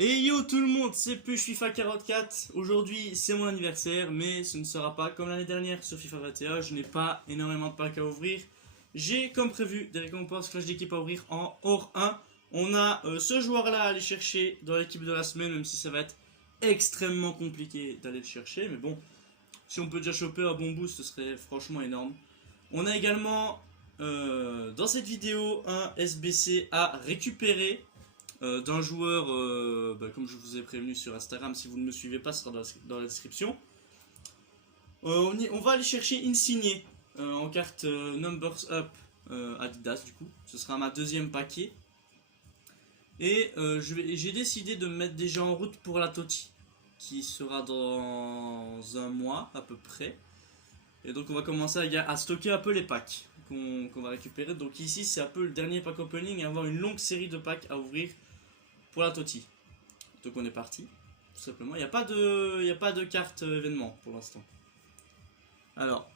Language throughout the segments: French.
Et yo tout le monde, c'est Push FIFA 44. Aujourd'hui c'est mon anniversaire, mais ce ne sera pas comme l'année dernière sur FIFA 21. Je n'ai pas énormément de packs à ouvrir. J'ai comme prévu des récompenses clash d'équipe à ouvrir en hors 1. On a ce joueur là à aller chercher dans l'équipe de la semaine, même si ça va être extrêmement compliqué d'aller le chercher. Mais bon, si on peut déjà choper un bon boost, ce serait franchement énorme. On a également dans cette vidéo un SBC à récupérer d'un joueur, comme je vous ai prévenu sur Instagram. Si vous ne me suivez pas, ce sera dans la description. On va aller chercher Insigné en carte Numbers Up Adidas, du coup. Ce sera ma deuxième paquet. Et j'ai décidé de me mettre déjà en route pour la Totti, qui sera dans un mois à peu près. Et donc on va commencer à stocker un peu les packs qu'on va récupérer. Donc ici c'est un peu le dernier pack opening et avoir une longue série de packs à ouvrir pour la Totti. Donc on est parti, tout simplement. Il n'y a pas de carte événement pour l'instant. Alors,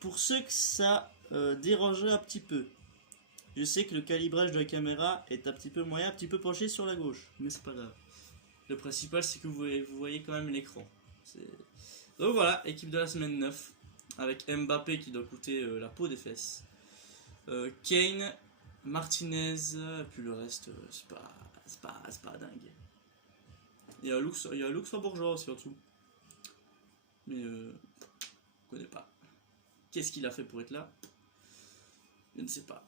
pour ceux que ça dérangerait un petit peu, je sais que le calibrage de la caméra est un petit peu moyen, un petit peu penché sur la gauche, mais c'est pas grave. Le principal c'est que vous voyez quand même l'écran. Donc voilà, équipe de la semaine 9, avec Mbappé qui doit coûter la peau des fesses. Kane, Martinez, et puis le reste, c'est pas dingue. Il y a un luxembourgeois aussi en dessous. Mais je connais pas. Qu'est-ce qu'il a fait pour être là? Je ne sais pas.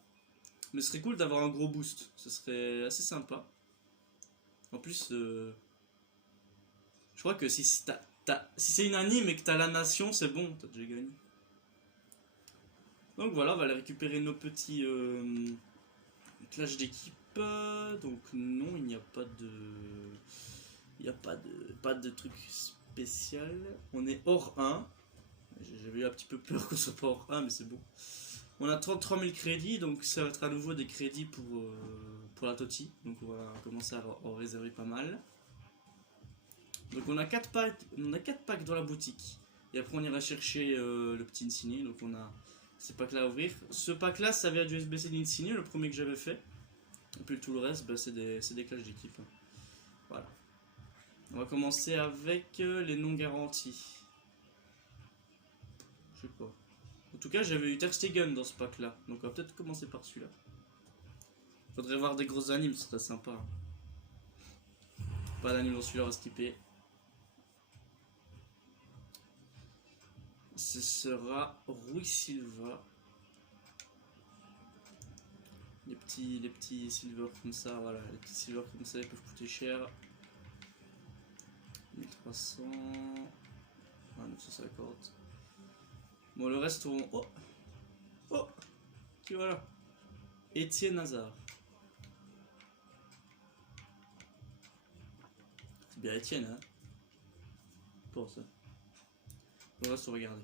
Mais ce serait cool d'avoir un gros boost. Ce serait assez sympa. En plus, je crois que si c'est une anime et que t'as la nation, c'est bon, t'as déjà gagné. Donc voilà, on va aller récupérer nos petits clash d'équipe. Donc non, il n'y a pas de... Il n'y a pas de truc spécial. On est hors 1. J'avais eu un petit peu peur qu'on soit pas hors 1, mais c'est bon. On a 33 000 crédits, donc ça va être à nouveau des crédits pour la Totti. Donc on va commencer à en réserver pas mal. Donc on a 4 packs dans la boutique. Et après on ira chercher le petit Insigné. Donc on a ces packs là à ouvrir. Ce pack là ça vient du SBC d'Insigné, le premier que j'avais fait. Et puis tout le reste c'est des clashs d'équipe. Voilà. On va commencer avec les non garantis. Je sais pas. En tout cas j'avais eu Ter Stegen dans ce pack là. Donc on va peut-être commencer par celui-là. Faudrait voir des grosses animes, ce serait sympa. Pas d'anime dans celui-là, on va skipper. Ce sera Rui Silva. Les petits silver comme ça, voilà. Les petits silver comme ça, ils peuvent coûter cher. 1300. Ah, 950. Bon, le reste, on... Oh! Oh! Qui voilà? Etienne Hazard. C'est bien Etienne, hein? Pour ça. Le reste, on va regarder.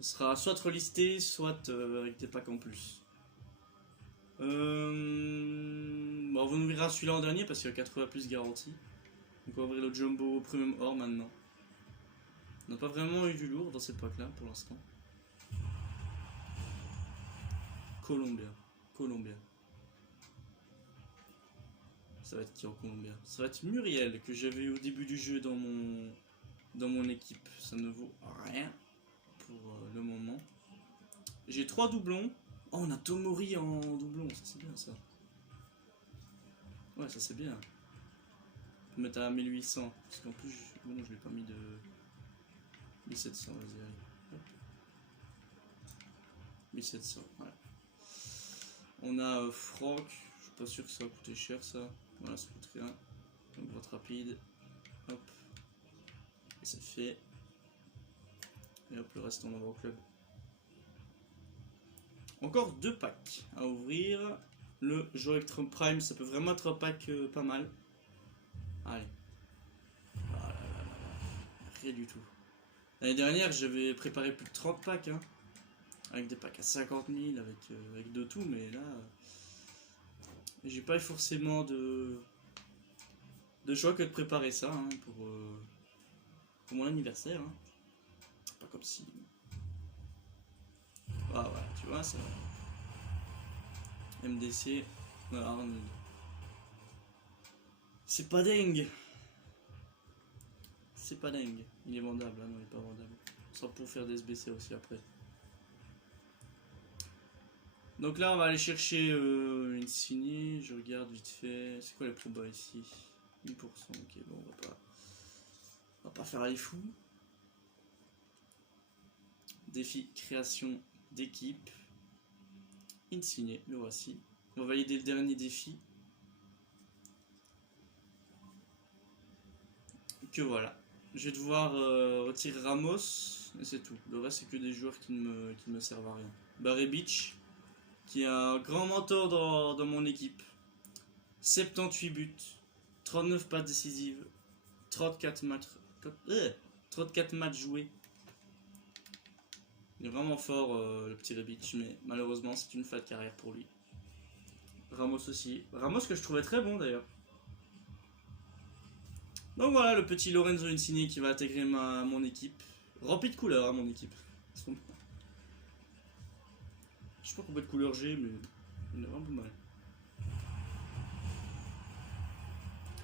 Ce sera soit relisté, soit avec des packs en plus. Bon, on ouvrira celui-là en dernier parce qu'il y a 80 plus garantie. Donc on va ouvrir le Jumbo Premium Or maintenant. On n'a pas vraiment eu du lourd dans cette pack là pour l'instant. Colombia. Ça va être qui en Colombia? Ça va être Muriel que j'avais eu au début du jeu dans mon équipe. Ça ne vaut rien pour le moment. J'ai 3 doublons. Oh, on a Tomori en doublon, ça c'est bien ça. Ouais, ça c'est bien. On peut mettre à 1800. Parce qu'en plus, bon, je l'ai pas mis de 1700, vas-y, allez. Hop. 1700, voilà. On a Franck, je suis pas sûr que ça va coûter cher ça. Voilà, ça coûte rien. Donc vote rapide. Hop. Et c'est fait. Et hop, le reste on envoie au club. Encore 2 packs à ouvrir. Le joueur Electrum Prime, ça peut vraiment être un pack pas mal. Allez. Ah là là là là. Rien du tout. L'année dernière, j'avais préparé plus de 30 packs. Hein, avec des packs à 50 000, avec de tout. Mais là, j'ai pas eu forcément de choix que de préparer ça hein, pour mon anniversaire. Hein. Pas comme si... Ah ouais, tu vois, ça... MDC, Arnold. C'est pas dingue. C'est pas dingue. Il est vendable, hein, non, il est pas vendable. Ça pour faire des SBC aussi après. Donc là, on va aller chercher une signée. Je regarde vite fait. C'est quoi les probas ici? 10%. Ok, bon, on va pas faire les fous. Défi création d'équipe. Insigné, le voici. On va valider le dernier défi. Que voilà. Je vais devoir retirer Ramos. Et c'est tout. Le reste, c'est que des joueurs qui ne me servent à rien. Barry Beach, qui est un grand mentor dans mon équipe. 78 buts. 39 passes décisives. 34 matchs joués. Il est vraiment fort, le petit Rebic, mais malheureusement, c'est une fin de carrière pour lui. Ramos aussi. Ramos que je trouvais très bon d'ailleurs. Donc voilà, le petit Lorenzo Insigne qui va intégrer mon équipe. Rempli de couleurs, hein, mon équipe. Je sais pas combien de couleurs j'ai, mais il y en a vraiment pas mal.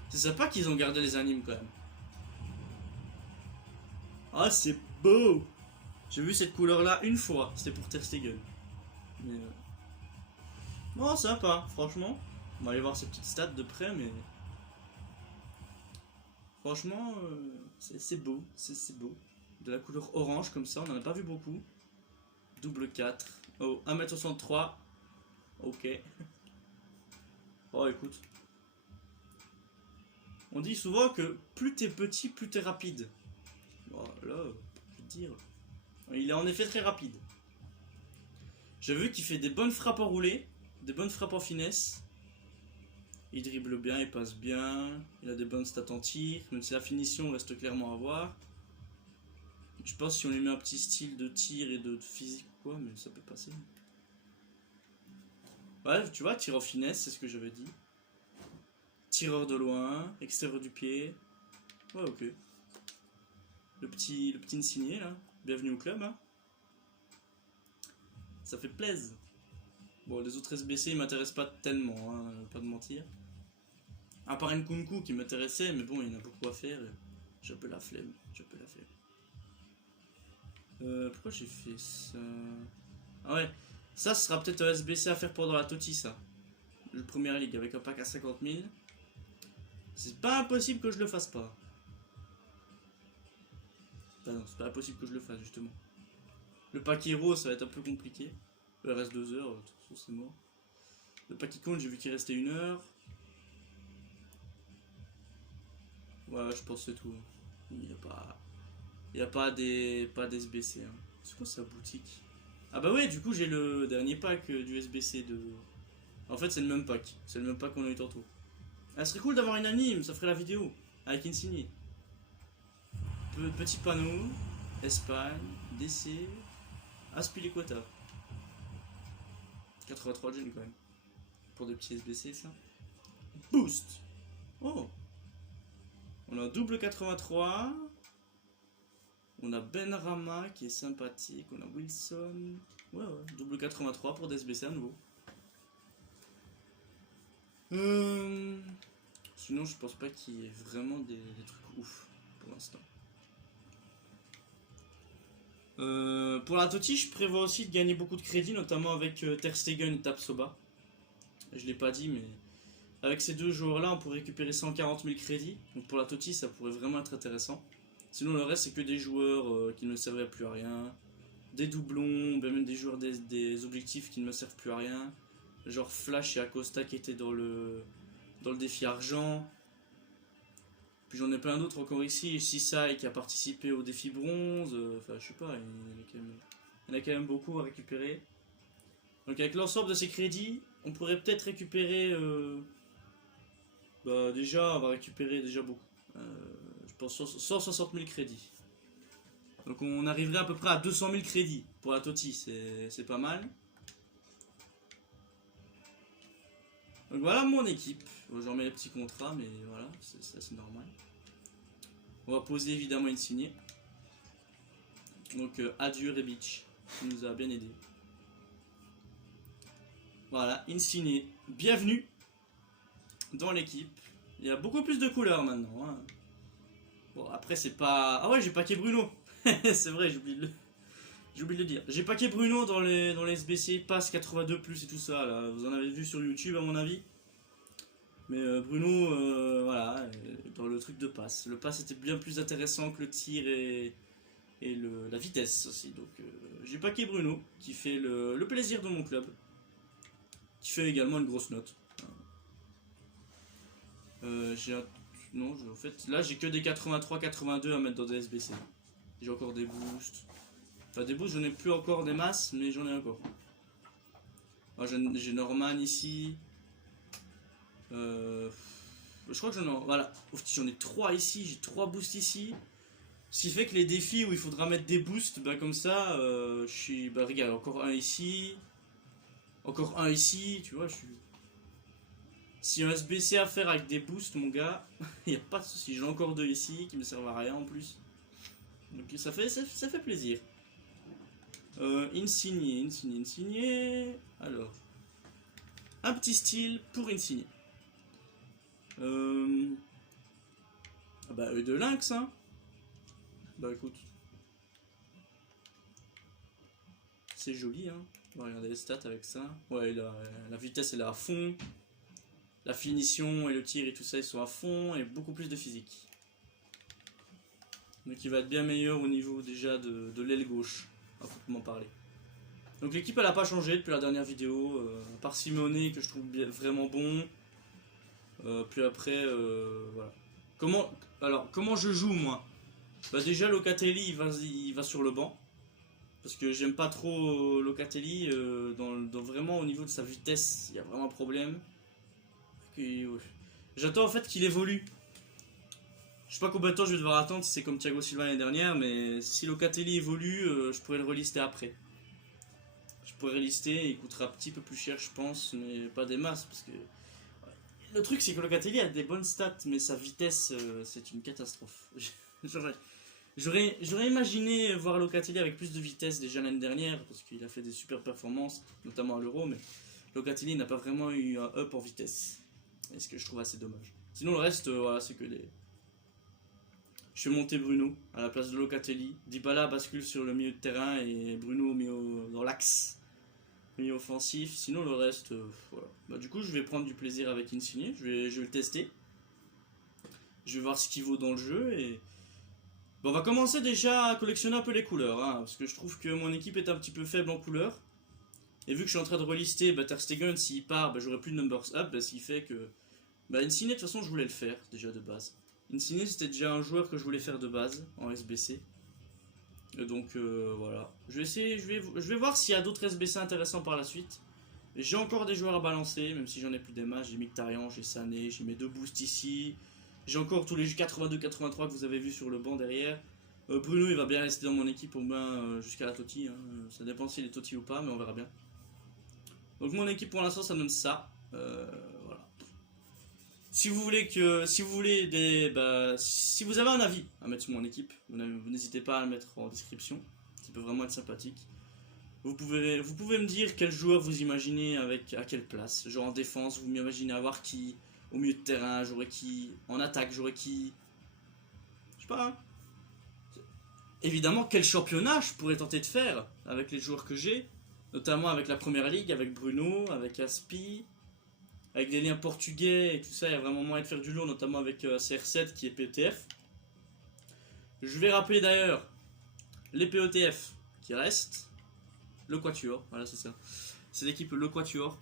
C'est sympa qu'ils ont gardé les animes quand même. Ah, c'est beau! J'ai vu cette couleur là une fois, c'était pour Ter Stegen. Mais bon, sympa, franchement. On va aller voir ses petites stats de près, mais franchement, c'est beau, c'est beau. De la couleur orange comme ça, on en a pas vu beaucoup. Double 4. Oh, 1m63. Ok. Oh, écoute. On dit souvent que plus t'es petit, plus t'es rapide. Bon, là, je veux dire. Il est en effet très rapide. J'ai vu qu'il fait des bonnes frappes en roulé, des bonnes frappes en finesse. Il dribble bien, il passe bien, il a des bonnes stats en tir, même si la finition reste clairement à voir. Je pense si on lui met un petit style de tir et de physique ou quoi, mais ça peut passer. Ouais, tu vois, tir en finesse, c'est ce que j'avais dit. Tireur de loin, extérieur du pied. Ouais, ok. Le petit insigné là. Bienvenue au club, hein. Ça fait plaisir. Bon, les autres SBC ils m'intéressent pas tellement, hein, pas de mentir. À part Nkunku qui m'intéressait, mais bon, il y en a beaucoup à faire. J'ai un peu la flemme. Pourquoi j'ai fait ça? Ah ouais, ça ce sera peut-être un SBC à faire pendant la Toti, ça. Le Première Ligue avec un pack à 50 000. C'est pas impossible que je le fasse pas. Bah non, c'est pas impossible que je le fasse justement. Le pack Hero, ça va être un peu compliqué. Il reste 2 heures, de toute façon c'est mort. Le pack Icon, j'ai vu qu'il restait 1 heure. Ouais, je pense que c'est tout. Il n'y a pas des SBC. Hein. C'est quoi sa boutique? Ah bah ouais, du coup j'ai le dernier pack du SBC de... En fait c'est le même pack. C'est le même pack qu'on a eu tantôt. Ah, ce serait cool d'avoir une anime, ça ferait la vidéo. Avec Insigne. Petit panneau. Espagne. DC. Aspilicueta. 83 gen quand même. Pour des petits SBC ça. Boost. Oh. On a double 83. On a Benrahma qui est sympathique. On a Wilson. Ouais, double 83 pour des SBC à nouveau. Sinon, je pense pas qu'il y ait vraiment des trucs ouf pour l'instant. Pour la Toti, je prévois aussi de gagner beaucoup de crédits, notamment avec Ter Stegen et Tapsoba. Je l'ai pas dit, mais avec ces deux joueurs-là, on pourrait récupérer 140 000 crédits. Donc pour la Toti, ça pourrait vraiment être intéressant. Sinon, le reste, c'est que des joueurs qui ne servent plus à rien. Des doublons, même des joueurs des objectifs qui ne me servent plus à rien. Genre Flash et Acosta qui étaient dans le défi argent. Puis j'en ai plein d'autres encore ici. Sisai qui a participé au défi bronze. Enfin, je sais pas, il y en a quand même beaucoup à récupérer. Donc avec l'ensemble de ces crédits, on pourrait peut-être récupérer... bah déjà, on va récupérer déjà beaucoup. Je pense 160 000 crédits. Donc on arriverait à peu près à 200 000 crédits pour la Toti, c'est pas mal. Donc voilà mon équipe. J'en mets les petits contrats, mais voilà, c'est assez normal. On va poser évidemment Insigne. Donc adieu Rebic, qui nous a bien aidé. Voilà, Insigne, bienvenue dans l'équipe. Il y a beaucoup plus de couleurs maintenant. Hein. Bon, après, c'est pas. Ah ouais, j'ai paqué Bruno. C'est vrai, j'ai oublié de le dire. J'ai paqué Bruno dans les SBC, passe 82 plus et tout ça. Là. Vous en avez vu sur YouTube, à mon avis. Mais Bruno, voilà, dans le truc de passe. Le passe était bien plus intéressant que le tir et la vitesse aussi. Donc, j'ai paqué Bruno, qui fait le plaisir de mon club. Qui fait également une grosse note. J'ai un... Non, en fait, là j'ai que des 83-82 à mettre dans des SBC. J'ai encore des boosts. Enfin, des boosts, j'en ai plus encore des masses, mais j'en ai encore. J'ai Norman ici. Je crois que j'en ai. Voilà, j'en ai 3 ici, j'ai 3 boosts ici. Ce qui fait que les défis où il faudra mettre des boosts, bah comme ça, je suis. Bah regarde, encore un ici. Encore un ici, tu vois, je suis. Si un SBC à faire avec des boosts, mon gars, il n'y a pas de souci. J'ai encore 2 ici qui me servent à rien en plus. Donc ça fait plaisir. Insigné. Alors, un petit style pour Insigné. Ah bah, œil de lynx, hein. Bah écoute. C'est joli, hein. On va regarder les stats avec ça. Ouais, la vitesse elle est à fond. La finition et le tir et tout ça ils sont à fond et beaucoup plus de physique. Donc il va être bien meilleur au niveau déjà de l'aile gauche, à proprement parler. Donc l'équipe elle a pas changé depuis la dernière vidéo, à part Simone que je trouve vraiment bon. Puis après, voilà. Comment je joue moi? Bah déjà Locatelli il va sur le banc. Parce que j'aime pas trop Locatelli, vraiment au niveau de sa vitesse, il y a vraiment un problème. J'attends en fait qu'il évolue. Je sais pas combien de temps je vais devoir attendre si c'est comme Thiago Silva l'année dernière, mais si Locatelli évolue, je pourrais le relister après. Je pourrais relister, il coûtera un petit peu plus cher je pense, mais pas des masses parce que... Le truc c'est que Locatelli a des bonnes stats, mais sa vitesse c'est une catastrophe. J'aurais imaginé voir Locatelli avec plus de vitesse déjà l'année dernière, parce qu'il a fait des super performances, notamment à l'Euro, mais Locatelli n'a pas vraiment eu un up en vitesse. Et ce que je trouve assez dommage. Sinon le reste, voilà, c'est que des... Je fais monter Bruno à la place de Locatelli. Dybala bascule sur le milieu de terrain et Bruno dans l'axe milieu offensif. Sinon le reste, voilà. Bah, du coup je vais prendre du plaisir avec Insigne, je vais le tester. Je vais voir ce qu'il vaut dans le jeu et... Bon, on va commencer déjà à collectionner un peu les couleurs, hein, parce que je trouve que mon équipe est un petit peu faible en couleurs. Et vu que je suis en train de relister, bah, Ter Stegen, s'il part, bah, j'aurai plus de numbers up, bah, ce qui fait que... Bah, Insigne, de toute façon, je voulais le faire, déjà de base. Insigne, c'était déjà un joueur que je voulais faire de base, en SBC. Et donc, voilà. Je vais voir s'il y a d'autres SBC intéressants par la suite. J'ai encore des joueurs à balancer, même si j'en ai plus des matchs. J'ai Mkhitaryan, j'ai Sané, j'ai mes 2 boosts ici. J'ai encore tous les 82-83 que vous avez vu sur le banc derrière. Bruno, il va bien rester dans mon équipe au moins jusqu'à la Totti. Hein. Ça dépend s'il est Totti ou pas, mais on verra bien. Donc mon équipe pour l'instant, ça donne ça. Voilà. Si vous voulez si vous avez un avis à mettre sur mon équipe, vous n'hésitez pas à le mettre en description. Ça peut vraiment être sympathique. Vous pouvez me dire quel joueur vous imaginez à quelle place. Genre en défense, vous m'imaginez avoir qui? Au milieu de terrain, j'aurais qui? En attaque, j'aurais qui? Je sais pas. Hein. Évidemment, quel championnat je pourrais tenter de faire avec les joueurs que j'ai. Notamment avec la première ligue, avec Bruno, avec Aspi. Avec des liens portugais et tout ça, il y a vraiment moyen de faire du lourd, notamment avec CR7 qui est PETF. Je vais rappeler d'ailleurs les PETF qui restent. Le Quatuor, voilà c'est ça. C'est l'équipe Le Quatuor.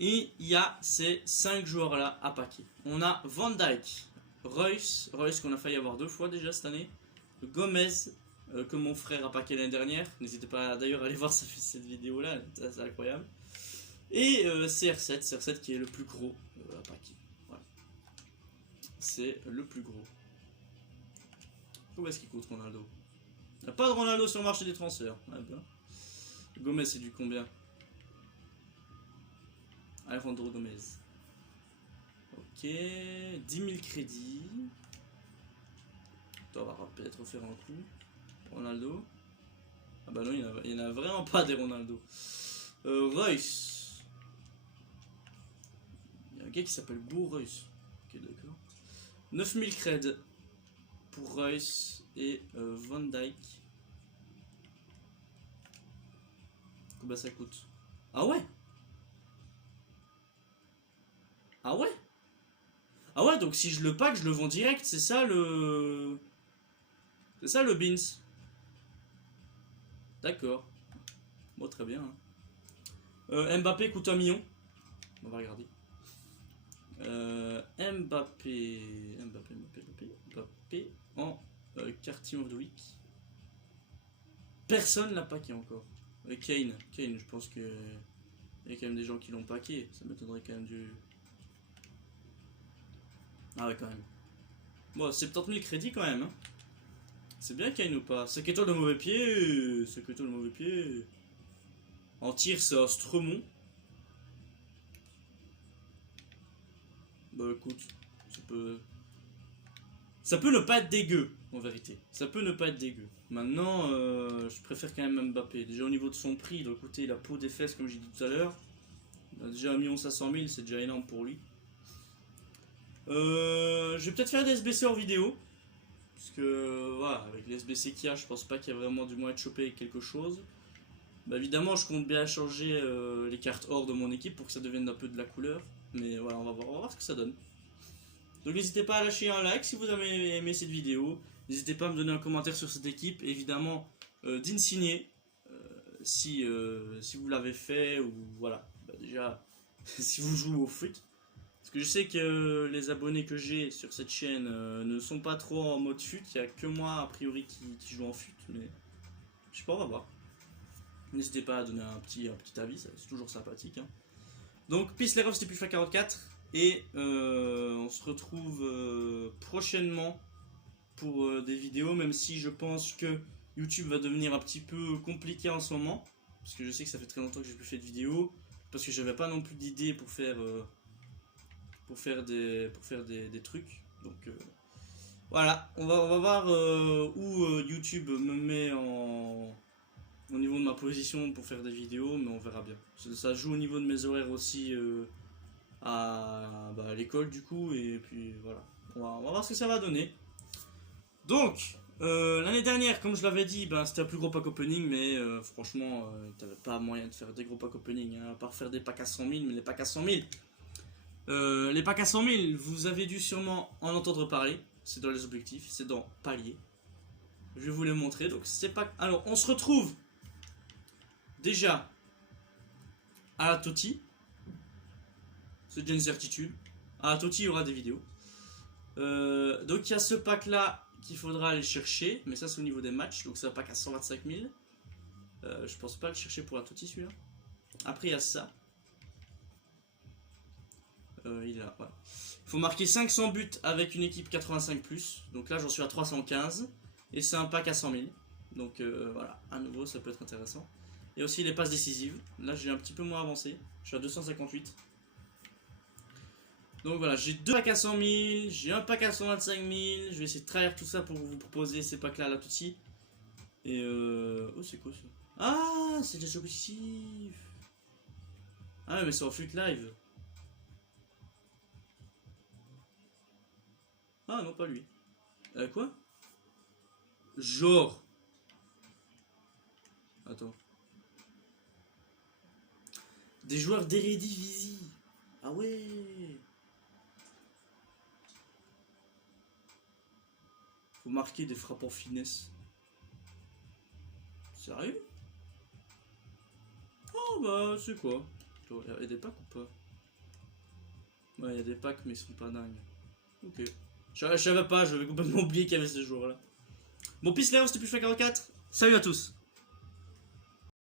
Et il y a ces 5 joueurs là à paquer. On a Van Dijk, Reus qu'on a failli avoir 2 fois déjà cette année, Gomez que mon frère a paqué l'année dernière. N'hésitez pas d'ailleurs à aller voir cette vidéo là, c'est incroyable. Et CR7 qui est le plus gros à paquer. Voilà. C'est le plus gros. Combien est-ce qu'il coûte Ronaldo? Il n'y a pas de Ronaldo sur le marché des transferts. Ah ben. Gomez c'est du combien? Alejandro Gomez. Ok, 10 000 crédits. On va peut-être refaire un coup. Ronaldo. Ah bah non, il n'y en a vraiment pas des Ronaldo. Reus. Il y a un gars qui s'appelle Beau Reus. Ok, d'accord. 9000 creds pour Reus et Van Dijk. Combien ça coûte? Ah ouais? Ah ouais? Ah ouais, donc si je le pack, je le vends direct, c'est ça le... C'est ça le Beans. D'accord. Bon, très bien. Mbappé coûte 1 million. On va regarder. Mbappé en Cartier of the Week. Personne l'a packé encore. Kane, je pense que il y a quand même des gens qui l'ont packé. Ça m'étonnerait quand même du... Ah ouais, quand même. Bon, 70 000 crédits quand même. Hein. C'est bien Kane ou pas? 5 étoiles de mauvais pied. 5 étoiles de mauvais pied. En tir, c'est Stremont. Bah écoute, ça peut ne pas être dégueu, en vérité. Ça peut ne pas être dégueu. Maintenant, je préfère quand même Mbappé. Déjà au niveau de son prix, il doit coûter la peau des fesses, comme j'ai dit tout à l'heure. Déjà 1 500 000, c'est déjà énorme pour lui. Je vais peut-être faire des SBC en vidéo. Parce que, voilà, avec les SBC qu'il y a, je pense pas qu'il y a vraiment du moyen de choper quelque chose. Bah évidemment, je compte bien changer les cartes or de mon équipe pour que ça devienne un peu de la couleur. Mais voilà, on va voir ce que ça donne. Donc n'hésitez pas à lâcher un like si vous avez aimé cette vidéo. N'hésitez pas à me donner un commentaire sur cette équipe. Évidemment, d'insigner si vous l'avez fait ou voilà. Bah, déjà, si vous jouez au foot. Parce que je sais que les abonnés que j'ai sur cette chaîne ne sont pas trop en mode fut. Il n'y a que moi a priori qui joue en fut. Mais je sais pas, on va voir. N'hésitez pas à donner un petit avis, c'est toujours sympathique. Hein. Donc, peace les refs, c'était Pufla44. Et on se retrouve prochainement pour des vidéos, même si je pense que YouTube va devenir un petit peu compliqué en ce moment. Parce que je sais que ça fait très longtemps que j'ai plus fait de vidéos. Parce que j'avais pas non plus d'idées pour faire des trucs. Donc voilà, on va voir où YouTube me met au niveau de ma position pour faire des vidéos, mais on verra bien. Ça joue au niveau de mes horaires aussi à l'école du coup, et puis voilà. On va voir ce que ça va donner. Donc, l'année dernière, comme je l'avais dit, c'était un plus gros pack opening, mais franchement, t'avais pas moyen de faire des gros pack opening, hein, à part faire des packs à 100 000, mais les packs à 100 000, les packs à 100 000, vous avez dû sûrement en entendre parler. C'est dans les objectifs, c'est dans palier. Je vais vous les montrer. Donc c'est pas. Alors on se retrouve déjà à la Toti. C'est déjà une certitude. À la Toti, il y aura des vidéos. Donc il y a ce pack là qu'il faudra aller chercher, mais ça c'est au niveau des matchs. Donc c'est un pack à 125 000. Je pense pas le chercher pour la Toti celui-là. Après il y a ça. Il est là, ouais. Il faut marquer 500 buts avec une équipe 85+. Donc là, j'en suis à 315. Et c'est un pack à 100 000. Donc voilà, à nouveau, ça peut être intéressant. Et aussi les passes décisives. Là, j'ai un petit peu moins avancé. Je suis à 258. Donc voilà, j'ai deux packs à 100 000. J'ai un pack à 125 000. Je vais essayer de trahir tout ça pour vous proposer ces packs-là à la Tutsi. Et oh, c'est quoi ça? Ah, c'est déjà positif. Ah, mais c'est en flûte live. Ah non, pas lui. Quoi? Genre. Attends. Des joueurs d'Eredivisie. Ah ouais. Faut marquer des frappes en finesse. Sérieux? Oh bah c'est quoi? Il y a des packs ou pas? Ouais, il y a des packs mais ils sont pas dingues. Ok. Je savais pas, j'avais complètement oublié qu'il y avait ces joueurs là. Bon, peace les c'était plus 44. Salut à tous.